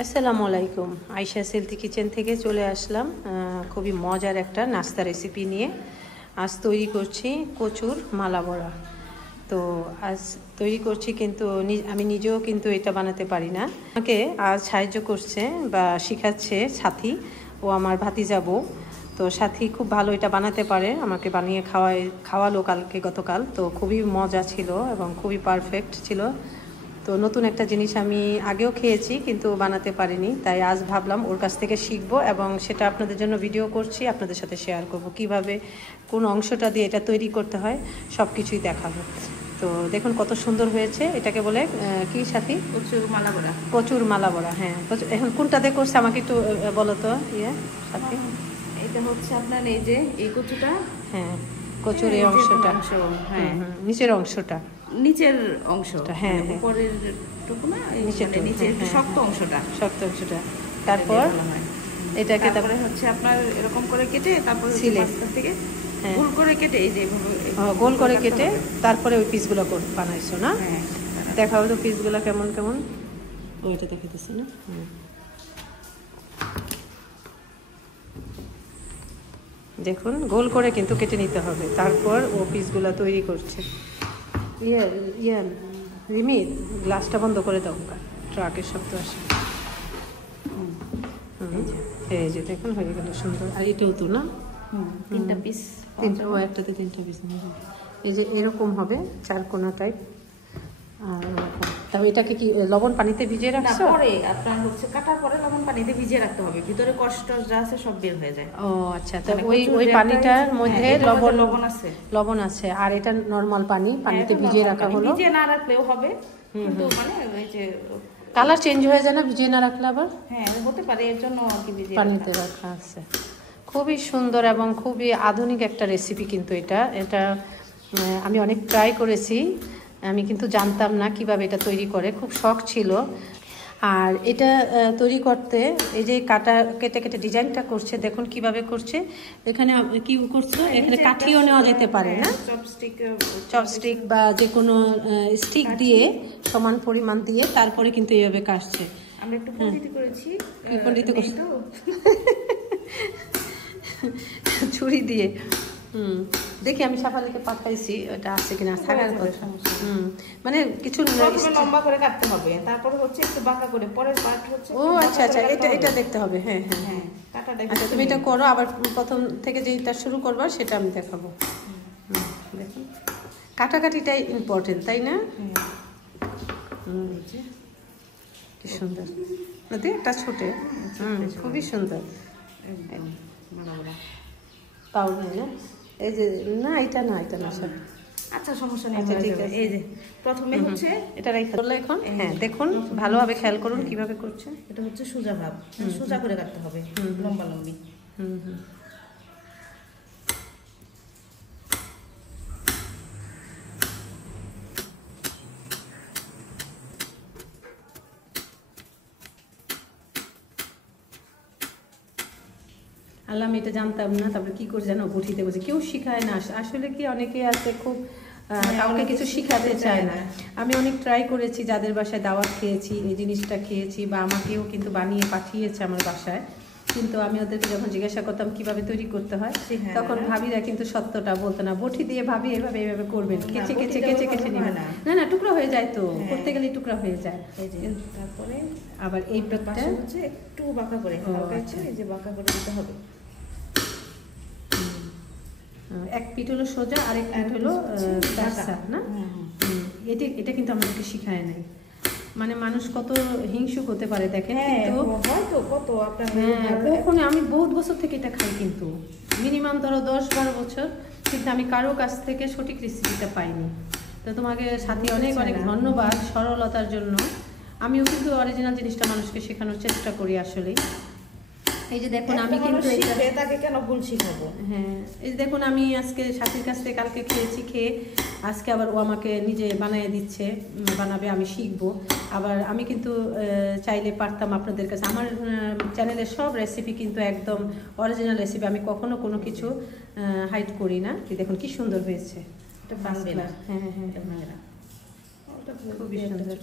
আসসালামু আলাইকুম। আয়শা সেলতি কিচেন থেকে চলে আসলাম খুবই মজার একটা নাস্তা রেসিপি নিয়ে। আজ তৈরি করছি কচুর মালা বড়া। তো আজ তৈরি করছি, কিন্তু আমি নিজেও কিন্তু এটা বানাতে পারি না। আমাকে আজ সাহায্য করছে বা শেখাচ্ছে সাথী, ও আমার ভাতিজা বউ। তো সাথী খুব ভালো এটা বানাতে পারে, আমাকে বানিয়ে খাওয়ালো গতকাল। তো খুবই মজা ছিল এবং খুবই পারফেক্ট ছিল। তো নতুন একটা জিনিস আমি আগেও খেয়েছি কিন্তু বানাতে পারিনি, তাই আজ ভাবলাম ওর কাছ থেকে শিখবো এবং সেটা আপনাদের জন্য ভিডিও করছি, আপনাদের সাথে শেয়ার করব কিভাবে কোন অংশটা দিয়ে এটা তৈরি করতে হয়, সব কিছুই দেখাবো। তো দেখুন কত সুন্দর হয়েছে। এটাকে বলে কি সাথী? কচুর মালা বড়া। কচুর মালা বড়া, হ্যাঁ। এখন কোনটাতে করছে আমাকে একটু বলো তো সাথী। এটা হচ্ছে আপনার এই যে এই কচুটা, হ্যাঁ কচুর এই অংশটা, হ্যাঁ নিচের অংশটা, নিচের অংশটা, হ্যাঁ মানে উপরের টুকু না, নিচের শক্ত অংশটা, তারপর এটাকে তারপরে হচ্ছে আপনার এরকম করে কেটে, তারপরে মাঝখান থেকে গোল করে কেটে, এই যে গোল করে কেটে তারপরে ওই পিসগুলো বানাইছো না? হ্যাঁ, দেখাও তো পিসগুলো কেমন কেমন। ওইটা দেখাইতেছে না? দেখুন গোল করে কিন্তু কেটে নিতে হবে, তারপর ও পিসগুলো তৈরি করছে। রিমি, গ্লাসটা বন্ধ করে দাও, ট্রাকের শব্দ আসে। এই যে দেখুন হয়ে গেল সুন্দর। আর এটাও তো না, তিনটা পিস, ও একটাতে তিনটা পিস নেবে। এই যে এরকম হবে চারকোনা টাইপ। তবে এটাকে কি লবণ পানিতে ভিজিয়ে রাখছো? পরে আপনার হচ্ছে কাটার পরে লবণ পানিতে ভিজিয়ে রাখতে হবে, ভিতরে কষ্ট যা আছে সব বের হয়ে যায়। ও আচ্ছা, তো ওই পানিটার মধ্যে লবণ আছে, আর এটা নরমাল পানিতে ভিজিয়ে রাখা হলো। ভিজিয়ে না রাখলেও হবে, কিন্তু মানে ওই যে কালার চেঞ্জ হয়ে যায় না ভিজিয়ে না রাখলে? আবার হ্যাঁ হতে পারে, এর জন্য আর কি ভিজিয়ে পানিতে রাখা আছে। খুবই সুন্দর এবং খুবই আধুনিক একটা রেসিপি কিন্তু এটা আমি অনেক ট্রাই করেছি, আমি কিন্তু জানতাম না কিভাবে এটা তৈরি করে, খুব শখ ছিল। আর এটা তৈরি করতে এই যে কেটে কেটে ডিজাইনটা করছে, দেখুন কিভাবে করছে। এখানে কি করছো, এখানে কাঠিও নেওয়া যেতে পারে না, চপস্টিক বা যে কোনো স্টিক দিয়ে সমান পরিমাণ দিয়ে তারপরে কিন্তু এইভাবে কাটছে। আমরা একটু পণ্ডিতি করেছি, কি পণ্ডিতি করছি? ছুরি দিয়ে। দেখি আমি সাফালিকে পাঠাইছি, ওটা আছে কিনা, থাকার কথা। মানে কিছু লম্বা করে কাটতে হবে, তারপরে হচ্ছে একটু বাঁকা করে পরের পার্ট হচ্ছে। ও আচ্ছা আচ্ছা, এটা দেখতে হবে। হ্যাঁ হ্যাঁ হ্যাঁ, আচ্ছা তুমি এটা করো, আবার প্রথম থেকে যেটা শুরু করবা সেটা আমি দেখাবো। দেখুন কাটাকাটিটাই ইম্পর্টেন্ট, তাই না? কি সুন্দর একটা ছোটে, খুবই সুন্দর পাউডার না? এই যে না, এটা না সব। আচ্ছা সমস্যা নেই, ঠিক আছে। এই যে প্রথমে হচ্ছে এটা রাইখা দিলে এখন। হ্যাঁ দেখুন ভালোভাবে খেয়াল করুন কিভাবে করছে। এটা হচ্ছে সোজা ভাব, সোজা করে কাটতে হবে, লম্বা লম্বি। আল্লাহ, আমি এটা জানতাম না। তারপরে কি করে জানো, বটিতে বসে কেউ শিখায় না। আসলে কি অনেকে আছে খুব কাউকে কিছু শিখাতে চায় না। আমি অনেক ট্রাই করেছি, যাদের বাসায় দাওয়াত খেয়েছি, এই জিনিসটা খেয়েছি, বা আমাকেও কিন্তু বানিয়ে পাঠিয়েছে আমার বাসায়, কিন্তু আমি ওদেরকে যখন জিজ্ঞাসা করতাম কিভাবে তৈরি করতে হয়, তখন ভাবিরা কিন্তু সত্যটা বলতো না। বটি দিয়ে ভাবি এভাবে করবেন, কেচে কেচে কেচে কেচে নেবেন, না টুকরা হয়ে যায়, তো করতে গেলে টুকরা হয়ে যায়। তারপরে আবার এই পেটটা হচ্ছে একটু বাঁকা করে, এই যে বাঁকা করে দিতে হবে। এক পিঠ হলো সোজা, আরেক পিঠ হলো না? এটা কিন্তু আমাদেরকে শিখায় নাই। মানে মানুষ কত হিংসুক হতে পারে দেখেন। কখনো আমি বহুত বছর থেকে এটা খাই, কিন্তু মিনিমাম ধরো 10-12 বছর, কিন্তু আমি কারো কাছ থেকে সঠিক রেসিপিটা পাইনি। তো তোমাকে সাথে অনেক অনেক ধন্যবাদ সরলতার জন্য। আমিও কিন্তু অরিজিনাল জিনিসটা মানুষকে শেখানোর চেষ্টা করি আসলেই। এই যে দেখুন আমি কিন্তু তাকে কেন ভুল শিখাবো। হ্যাঁ এই যে দেখুন আমি আজকে সাথীর কাছ থেকে কালকে খেয়ে আজকে আবার ও আমাকে নিজে বানিয়ে দিচ্ছে, বানাবে, আমি শিখবো। আবার আমি কিন্তু চাইলে পারতাম আপনাদের কাছে, আমার চ্যানেলের সব রেসিপি কিন্তু একদম অরিজিনাল রেসিপি, আমি কখনো কোনো কিছু হাইড করি না। দেখুন কি সুন্দর হয়েছে। এটা ভাঙবে না। হ্যাঁ হ্যাঁ হ্যাঁ, খুবই সুন্দর,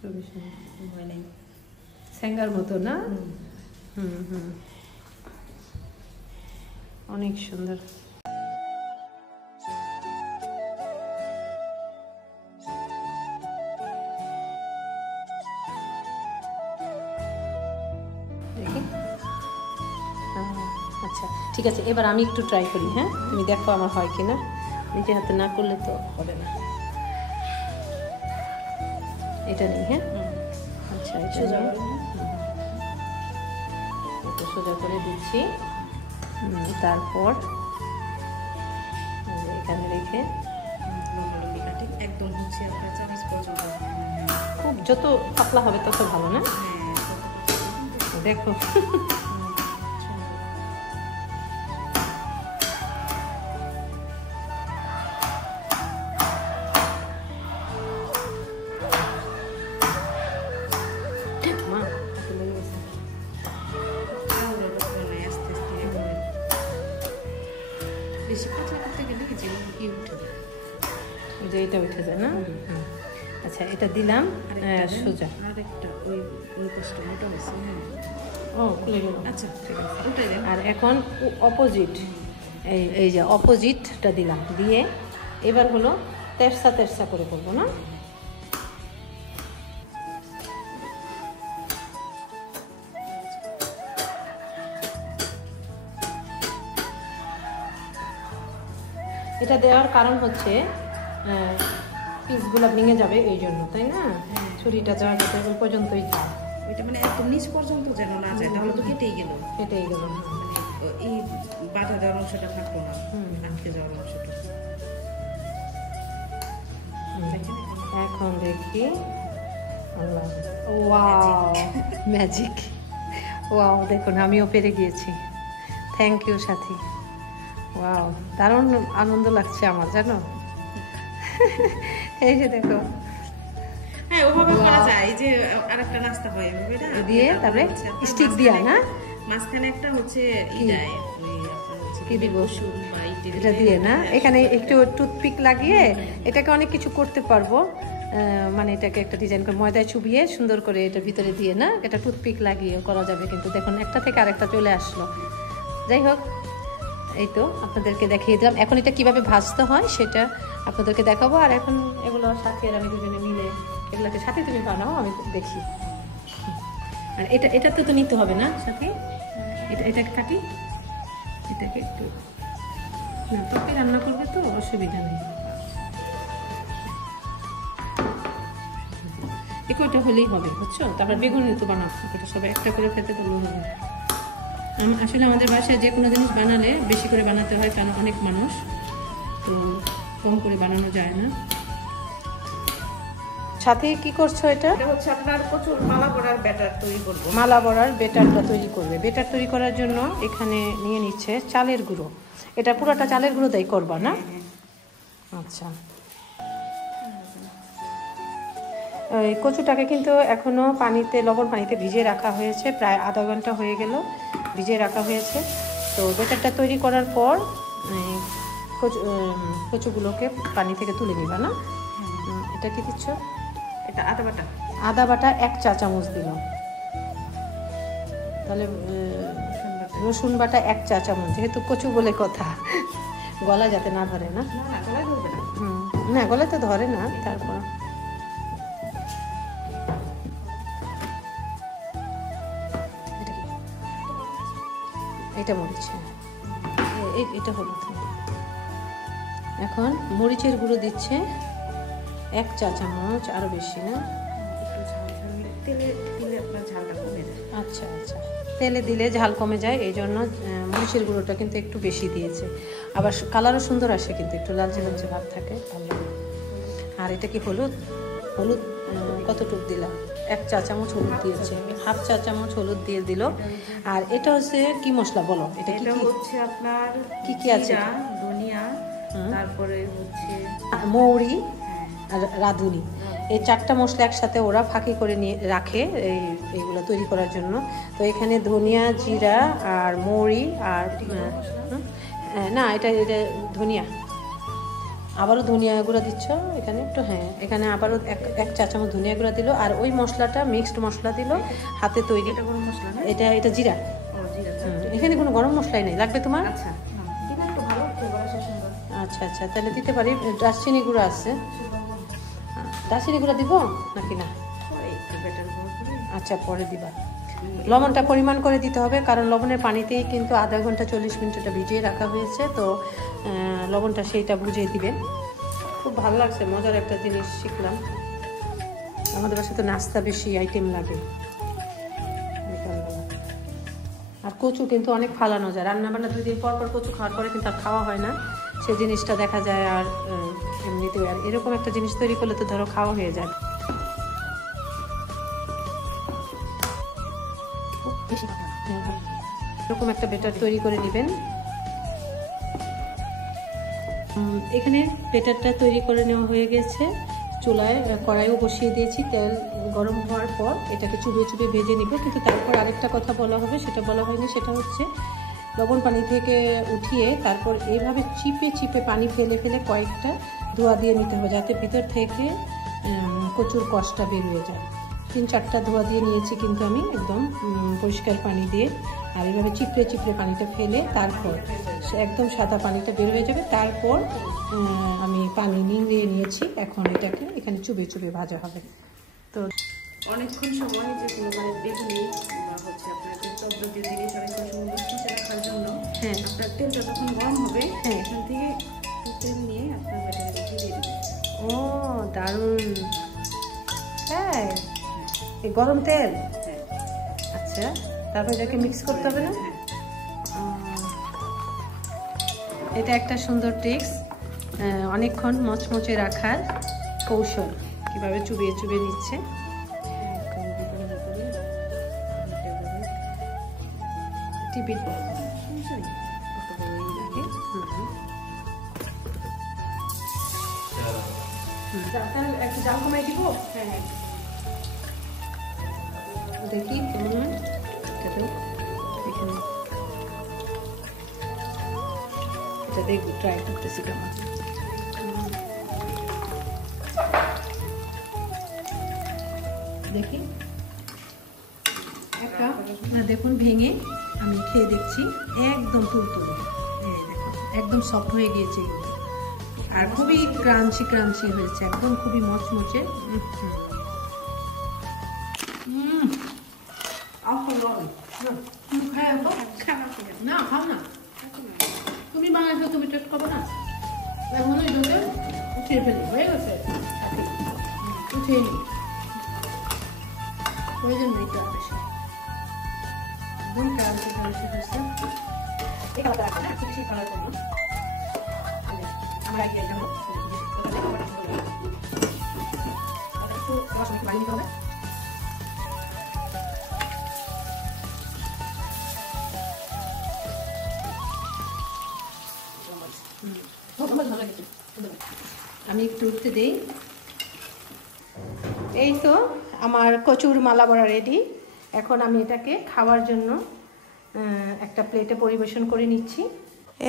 খুবই সুন্দর হয় নাই। স্যাঙ্গার মতো না? হুম, অনেক সুন্দর। দেখি। আচ্ছা ঠিক আছে, এবার আমি একটু ট্রাই করি। হ্যাঁ, তুমি দেখো আমার হয় কিনা। নিজে হাতে না করলে তো হবে না। এটা নেই। হ্যাঁ, আচ্ছা, এটা সোজা করে দিচ্ছি। তারপর এখানে রেখে একদম হচ্ছে আপনার চামচ পর্যন্ত, খুব যত পাতলা হবে তত ভালো না? দেখো বেশি পাতলা করতে গেলে যে এটা উঠে যায় না? আচ্ছা, এটা দিলাম সোজা। আরেকটা ওই কষ্ট মোটা হয়েছে। ও খুলে গেল। আচ্ছা ঠিক আছে, ওটাই দেন। আর এখন অপোজিট, এই যে অপোজিটটা দিলাম, দিয়ে এবার হলো তেরসা তেরসা করে করবো না? এটা দেওয়ার কারণ হচ্ছে পিসগুলো ভেঙে যাবে এই জন্য, তাই না? ছুরিটা দেওয়ার সাথে ওই পর্যন্তই যায়। এটা মানে একদম নিচ পর্যন্ত যেন না যায়, তাহলে তো কেটেই গেল। এই বাধা দেওয়ার অংশটা থাকলো না, আটকে যাওয়ার অংশটা। এখন দেখি। Wow, magic! ওয়াও, দেখুন আমিও পেরে গিয়েছি। Thank you Sathi. ওয়াও, দারুণ আনন্দ লাগছে আমার, জানো। এই যে দেখো, হ্যাঁ ওভাবে করা যায়। এই যে আরেকটা নাস্তা হয় এভাবে না, দিয়ে তারপরে স্টিক দিয়া না, মাঝখানে একটা হচ্ছে কি দিব, এটা দিয়ে না, এখানে একটু টুথপিক লাগিয়ে এটাকে অনেক কিছু করতে পারবো। মানে এটাকে একটা ডিজাইন করে ময়দায় চুবিয়ে সুন্দর করে এটার ভিতরে দিয়ে না, এটা টুথপিক লাগিয়ে করা যাবে। কিন্তু দেখুন একটা থেকে আরেকটা চলে আসলো। যাই হোক, এই তো আপনাদেরকে দেখিয়ে দিলাম। এখন এটা কিভাবে ভাজতে হয় সেটা আপনাদেরকে দেখাবো। আর এখন এগুলো সাথে আর আমি দুজনে মিলে এগুলোকে সাথে তুমি বানাও, আমি দেখি। আর এটা তো নিতে হবে না সাথে, এটাকে কাটি, এটাকে একটু তরকারি রান্না করবে তো অসুবিধা নেই। ওইটা হলেই হবে, বুঝছো? তারপর বেগুন তো বানাবো, এটা সবাই একটা করে খেতে তো হবে। আসলে আমাদের বাসায় যে কোনো জিনিস বানালে বেশি করে বানাতে হয়, কারণ অনেক মানুষ, তো কম করে বানানো যায় না। সাথে কি করছো? এটা হচ্ছে আপনার প্রচুর মালা বড়ার ব্যাটার তৈরি করব। মালা বড়ার ব্যাটারটা তৈরি করবে। ব্যাটার তৈরি করার জন্য এখানে নিয়ে নিচ্ছে চালের গুঁড়ো। এটা পুরোটা চালের গুঁড়ো দিয়ে করবা না? আচ্ছা, এই কচুটাকে কিন্তু এখনো লবণ পানিতে ভিজিয়ে রাখা হয়েছে, প্রায় আধা ঘন্টা হয়ে গেল ভিজিয়ে রাখা হয়েছে। তো ব্যাটারটা তৈরি করার পর কচুগুলোকে পানি থেকে তুলে নিবা না? এটা কি দিচ্ছ? এটা আদা বাটা। আদা বাটা 1 চা চামচ দিল। তাহলে রসুন বাটা 1 চা চামচ, যেহেতু কচু বলে কথা, গলা যাতে না ধরে না। না, গলায় তো ধরে না। তারপর এটা মরিচ, এটা হলুদ। এখন মরিচের গুঁড়ো দিচ্ছে 1 চা চামচ, আরো বেশি না? আচ্ছা আচ্ছা, তেলে দিলে ঝাল কমে যায়, এই জন্য মরিচের গুঁড়োটা কিন্তু একটু বেশি দিয়েছে। আবার কালারও সুন্দর আসে, কিন্তু একটু লালচে লালচে ভাব থাকে, ভালো লাগে। আর এটা কি হলুদ কতটুকু দিলা? 1 চা চামচ হলুদ দিয়েছে, হাফ চা চামচ হলুদ দিয়ে দিল। আর এটা হচ্ছে কি মশলা বলো? এটা কি হচ্ছে আপনার কি আছে? ধনিয়া, তারপরে হচ্ছে মৌরি আর রাঁধুনি, এই 4টা মশলা একসাথে ওরা ফাঁকি করে নিয়ে রাখে এইগুলো তৈরি করার জন্য। তো এখানে ধনিয়া, জিরা আর মৌরি আর না, এটা ধনিয়া আবারও ধনিয়া গুঁড়া দিচ্ছ এখানে একটু, হ্যাঁ এখানে আবারও এক চা চামচ ধনিয়া গুঁড়া দিল। আর ওই মশলাটা মিক্সড মশলা দিল হাতে তৈরি। এটা গরম মশলা না? এটা জিরা। ও জিরা। এখানে কোনো গরম মশলাই নেই, লাগবে তোমার? আচ্ছা এটা একটু ভালো ফ্লেভার আসে সুন্দর। আচ্ছা আচ্ছা, তাহলে দিতে পারি। দারচিনি গুঁড়া আছে, দারচিনি গুঁড়া দিব নাকি না? আচ্ছা পরে দিবা। লবণটা পরিমাণ করে দিতে হবে, কারণ লবণের পানিতেই কিন্তু আধা ঘন্টা 40 মিনিট ওটা ভিজিয়ে রাখা হয়েছে, তো লবণটা সেইটা বুঝিয়ে দিবেন। খুব ভালো লাগছে, মজার একটা জিনিস শিখলাম। আমাদের বাসায় তো নাস্তা বেশি আইটেম লাগে। আর কচু কিন্তু অনেক ফালানো যায়, রান্না বান্না 2 দিন পর পর কচু খাওয়ার পরে কিন্তু আর খাওয়া হয় না, সেই জিনিসটা দেখা যায়। আর এমনিতেও আর এরকম একটা জিনিস তৈরি করলে তো ধরো খাওয়া হয়ে যায়। এরকম একটা ব্যাটার তৈরি করে নেবেন। এখানে ব্যাটারটা তৈরি করে নেওয়া হয়ে গেছে। চুলায় কড়াইও বসিয়ে দিয়েছি, তেল গরম হওয়ার পর এটাকে চুবিয়ে চুবিয়ে ভেজে নিব। কিন্তু তারপর আরেকটা কথা বলা হবে, সেটা বলা হয়নি, সেটা হচ্ছে লবণ পানি থেকে উঠিয়ে তারপর এইভাবে চিপে চিপে পানি ফেলে ফেলে কয়েকটা ধোয়া দিয়ে নিতে হবে, যাতে ভিতর থেকে কচুর কষটা বেরিয়ে যায়। 3-4টা ধোয়া দিয়ে নিয়েছি কিন্তু আমি একদম পরিষ্কার পানি দিয়ে। আর এইভাবে চিপড়ে চিপড়ে পানিটা ফেলে তারপর একদম সাদা পানিটা বের হয়ে যাবে। তারপর আমি পানি নিংড়িয়ে নিয়েছি। এখন এটাকে এখানে চুবে চুবে ভাজা হবে। তো অনেকক্ষণ সময় যে মানে বেগুনি বা হচ্ছে আপনার যে পদ্ধতির জিনিস অনেকক্ষণ সময় মুছে রাখার জন্য, হ্যাঁ আপনার তেলটা যখন গরম হবে, হ্যাঁ এখান থেকে তেল নিয়ে আপনার ব্যাটারে দিয়ে দিবেন। ও দারুণ, হ্যাঁ এই গরম তেল। আচ্ছা তারপর এটাকে মিক্স করতে হবে না? এটা একটা সুন্দর ট্রিক্স, অনেকক্ষণ মচমচে রাখার কৌশল, কিভাবে চুবিয়ে চুবিয়ে নিচ্ছে। টিপি একটু জাল কমাই দিব। হ্যাঁ দেখি কেমন হয়। এটা দেখবো, ট্রাই করতেছি কেমন। দেখি একটা দেখুন ভেঙে আমি খেয়ে দেখছি, একদম তুলতুলে, দেখুন একদম সফট হয়ে গিয়েছে আর খুবই ক্রাঞ্চি ক্রাঞ্চি হয়েছে, একদম খুবই মচমচে। না খাও না, তুমি বাংলাদেশে তুমি টেস্ট করবে না? এখনই ঢুকে উঠিয়ে ফেলি, হয়ে গেছে, উঠিয়ে নি, প্রয়োজন নেই তো বেশি। একদম ক্রাঞ্চি ক্রাঞ্চি হয়েছে। এই খাবারটা রাখবো না, ঠিক খাবার করবো আমরা আগে একটু রসমালাই বানিয়ে নিতে হবে। আমি একটু উঠতে দিই। এই তো আমার কচুর মালা বড়া রেডি। এখন আমি এটাকে খাওয়ার জন্য একটা প্লেটে পরিবেশন করে নিচ্ছি।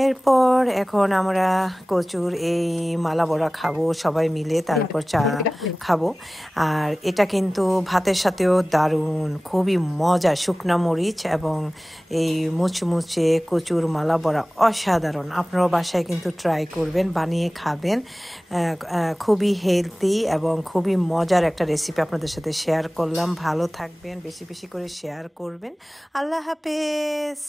এরপর এখন আমরা কচুর এই মালা বড়া খাবো সবাই মিলে, তারপর চা খাবো। আর এটা কিন্তু ভাতের সাথেও দারুণ, খুবই মজা, শুকনা মরিচ এবং এই মুচমুচে কচুর মালা বড়া অসাধারণ। আপনারাও বাসায় কিন্তু ট্রাই করবেন, বানিয়ে খাবেন। খুবই হেলদি এবং খুবই মজার একটা রেসিপি আপনাদের সাথে শেয়ার করলাম। ভালো থাকবেন, বেশি বেশি করে শেয়ার করবেন। আল্লাহ হাফেজ।